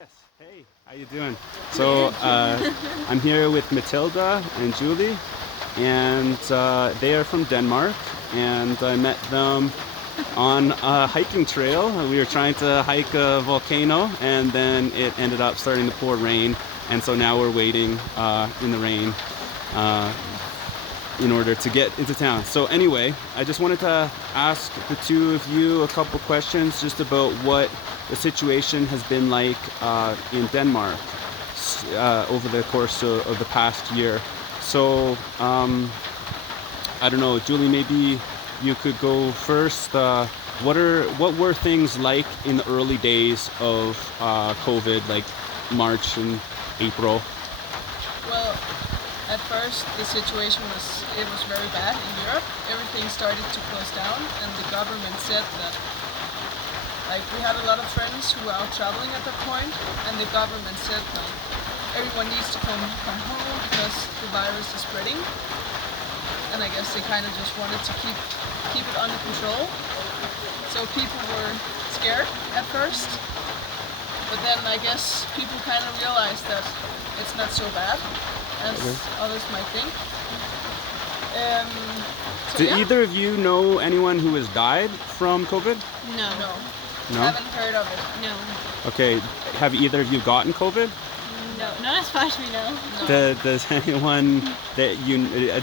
Yes. Hey, how you doing? So I'm here with Matilda and Julie, and they are from Denmark. And I met them on a hiking trail. We were trying to hike a volcano, and then it ended up starting to pour rain. And so now we're waiting in the rain uh, in order to get into town. So anyway, I just wanted to ask the two of you a couple questions just about what the situation has been like in Denmark over the course of the past year. So I don't know, Julie, maybe you could go first. What were things like in the early days of COVID, like March and April? Well, at first the situation was very bad in Europe. Everything started to close down, and the government said that we had a lot of friends who were out traveling at that point, and the government said everyone needs to come home because the virus is spreading. And I guess they kind of just wanted to keep it under control. So people were scared at first, but then I guess people kind of realized that it's not so bad as others might think. Did either of you know anyone who has died from COVID? No. No? Haven't heard of it. No. Okay, have either of you gotten COVID? No. Not as far as we know. No. Does anyone that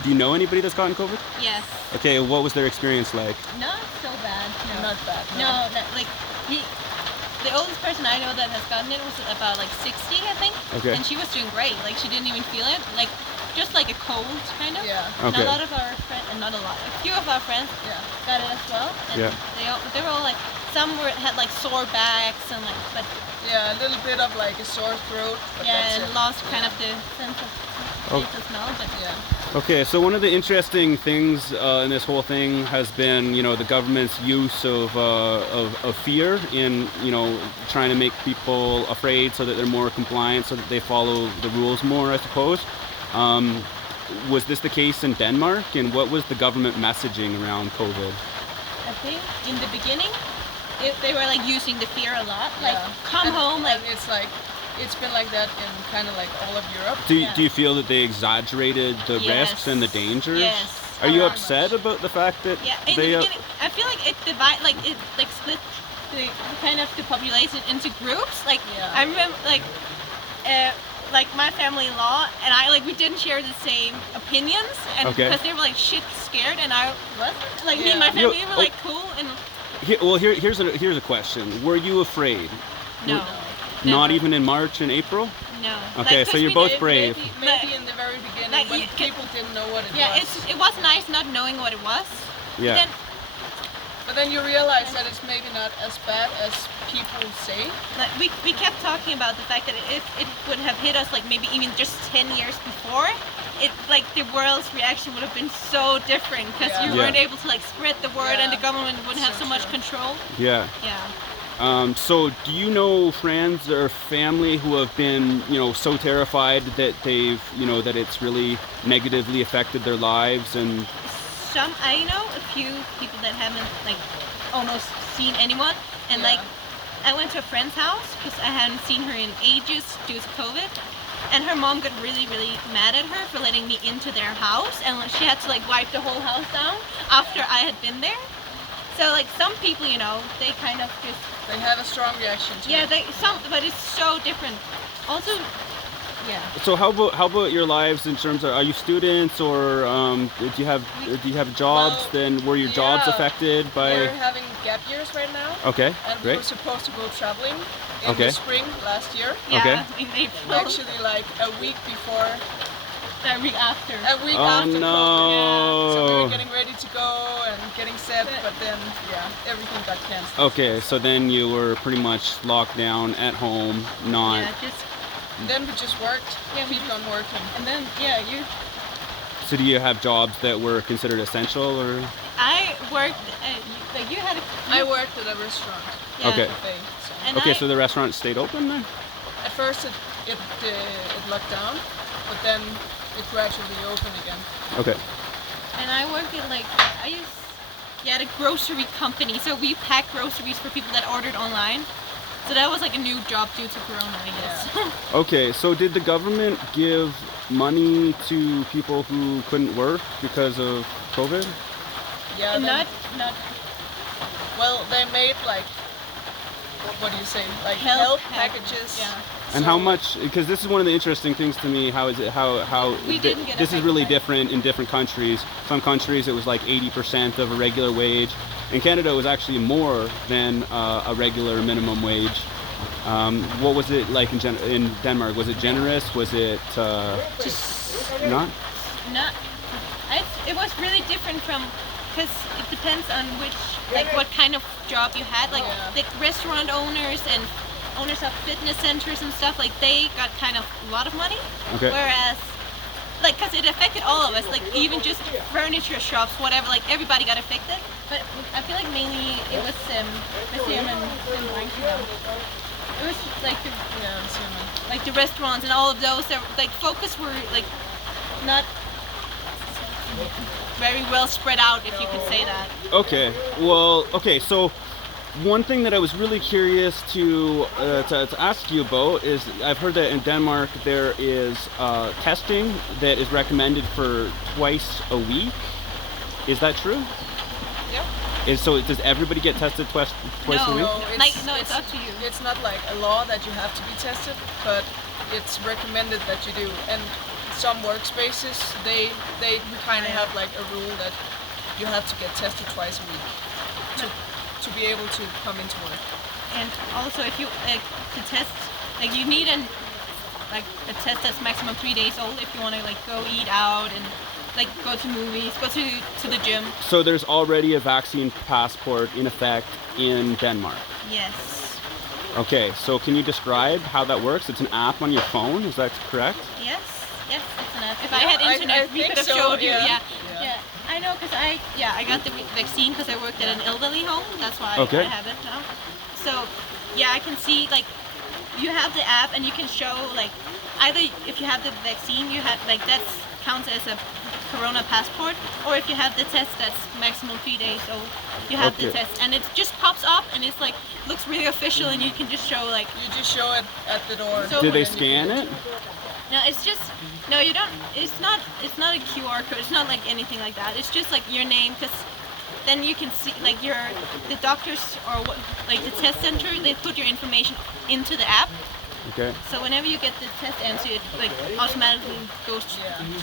do you know anybody that's gotten COVID? Yes. Okay, what was their experience like? Not so bad. No. Not bad. No, the oldest person I know that has gotten it was about 60, I think. Okay. And she was doing great. She didn't even feel it. Just like a cold, kind of. Yeah. Okay. And a lot of our friends, and not a lot, a few of our friends Yeah. got it as well. And Yeah. they were all some had sore backs and but Yeah, a little bit of a sore throat, but yeah, that's and it. lost kind of the sense of taste and smell. But Yeah. Okay, so one of the interesting things in this whole thing has been, the government's use of fear in, trying to make people afraid so that they're more compliant, so that they follow the rules more, I suppose. Was this the case in Denmark, and what was the government messaging around COVID? I think in the beginning, they were using the fear a lot. Yeah. Come home, and it's been like that in kind of all of Europe. Do you feel that they exaggerated the risks and the dangers? Yes. Are you Very upset about the fact that Yeah, in they? the beginning, I feel it split the kind of the population into groups. Yeah. I remember my family-in-law and I we didn't share the same opinions, and Okay. because they were shit scared, and I wasn't. Me and my Yeah. family were Oh. cool and Here's a question. Were you afraid? no. Not Never. even in March and April? No. Okay, so 'cause you're we both did- brave. Maybe in the very beginning when people didn't know what it Yeah, was. it was nice not knowing what it was. Yeah. Then, But then you realize that it's maybe not as bad as people say. we kept talking about the fact that if it would have hit us maybe even just 10 years before, it the world's reaction would have been so different, because Yeah. you Yeah. weren't able to spread the word, and the Yeah. government wouldn't have So so much true. control. Yeah. Yeah. So do you know friends or family who have been, so terrified that they've, that it's really negatively affected their lives and I know a few people that haven't almost seen anyone, and Yeah. I went to a friend's house because I hadn't seen her in ages due to COVID, and her mom got really, really mad at her for letting me into their house, and she had to wipe the whole house down after I had been there. So some people, they kind of just They have a strong reaction to it. but it's so different. Also, yeah. so how about your lives in terms of, are you students, or do you have jobs? Well, Then were your jobs yeah. affected by? We're having gap years right now, Okay, and we great. were supposed to go traveling in Okay. the spring last year. Yeah, Okay. in April. Actually, a week before, The week after. a week Oh after no! COVID. So we were getting ready to go and getting set, but then everything got canceled. Okay, so then you were pretty much locked down at home, not. Yeah, just Then we just worked, Yeah, we keep on working. and then you. So do you have jobs that were considered essential, or? I worked. You had a. I worked at a restaurant, Yeah. Okay. cafe. So. And Okay, I, so the restaurant stayed open then? At first it locked down, but then it gradually opened again. Okay. and I worked at at a grocery company. So we pack groceries for people that ordered online. So that was like a new job due to Corona, I guess. Okay, so did the government give money to people who couldn't work because of COVID? Yeah, not well, they made like, what do you say, like Help help packages. Yeah. And So, how much? Because this is one of the interesting things to me. How is it? How We didn't get this is affected really by it. different in different countries. Some countries it was like 80% of a regular wage. In Canada, it was actually more than a regular minimum wage. What was it like in Denmark? Was it generous? Was it Just not? not. It was really different from, because it depends on which, like what kind of job you had. Like Yeah. the restaurant owners and owners of fitness centers and stuff, like they got kind of a lot of money. Okay. Whereas, like, because it affected all of us, like even just furniture shops, whatever, like everybody got affected. But I feel like mainly it was museum and it was like the, Yeah, I'm assuming. like the restaurants and all of those that like focus were like not very well spread out, if you could say that. Okay. Well, okay. So one thing that I was really curious to ask you about is I've heard that in Denmark there is testing that is recommended for twice a week. Is that true? Yeah. So does everybody get tested twice a week? No, It's up to you. It's not like a law that you have to be tested, but it's recommended that you do. And some workspaces, they kind of have like a rule that you have to get tested twice a week to be able to come into work. And also, if you like to test, like you need a test that's maximum 3 days old if you want to like go eat out and like go to movies, go to the gym. So there's already a vaccine passport in effect in Denmark. Yes. Okay, so can you describe how that works? It's an app on your phone, is that correct? Yes. Yes. It's enough. If I Yeah, had internet, I we think could have so, showed you. yeah. Yeah. Yeah. Yeah. I know, because I got the vaccine because I worked at an elderly home. That's why Okay. I have it now. So yeah, I can see like you have the app and you can show like either if you have the vaccine, you have like that counts as a Corona passport, or if you have the test that's maximum 3 days old, you have the Okay. test and it just pops up and it's like looks really official and you can just show like You just show it at the door. So- Did they and you scan can- it? no, it's just no, you don't. It's not a QR code. It's not like anything like that. It's just like your name, because then you can see like the doctors or what, like the test center. They put your information into the app. Okay. So whenever you get the test answer, it like automatically goes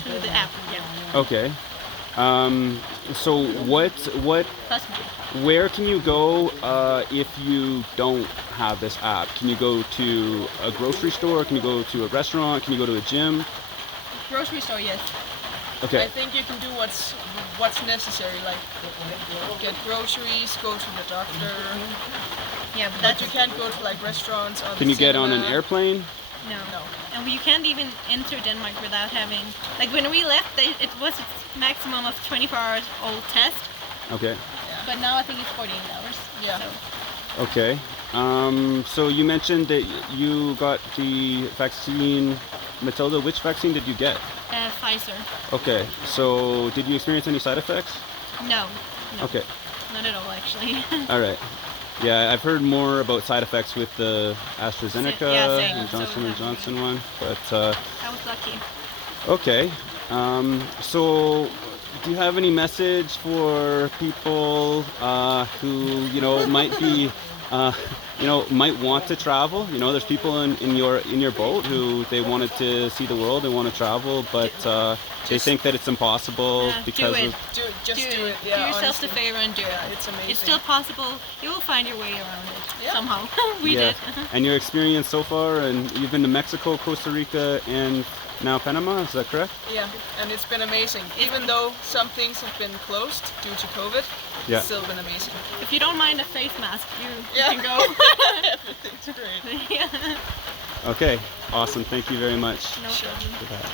to the app. Yeah. Okay. So what Plus mine. where can you go if you don't have this app? Can you go to a grocery store? Can you go to a restaurant? Can you go to a gym? Grocery store, yes. Okay. I think you can do what's necessary, like get groceries, go to the doctor, Yeah, but but that's you can't go to like restaurants or Can the you get on an cinema. airplane? no. No. And you can't even enter Denmark without having like when we left, it was its maximum of 24 hours old test, Okay. but now I think it's 48 hours. Yeah. So. Okay. So you mentioned that you got the vaccine. Matilda, which vaccine did you get? Pfizer. Okay. So did you experience any side effects? No. No. Okay. Not at all, actually. All right. Yeah, I've heard more about side effects with the AstraZeneca Yeah, same. and Johnson So- & Johnson one, but I was lucky. okay. So do you have any message for people who might be might want to travel? There's people in your boat who they wanted to see the world, they want to travel, but they Just- think that it's impossible do because it. of Just do it. Do Yeah, yourself honestly. the favor and do Yeah, it. it's amazing. It's still possible. You will find your way around it Yeah. somehow. We yeah. did. And your experience so far, and you've been to Mexico, Costa Rica, and now Panama. Is that correct? Yeah, and it's been amazing. Even though some things have been closed due to COVID, Yeah. it's still been amazing. If you don't mind a face mask, you Yeah. can go. Everything's great. Yeah. Okay. Awesome. Thank you very much No Sure. problem. for that.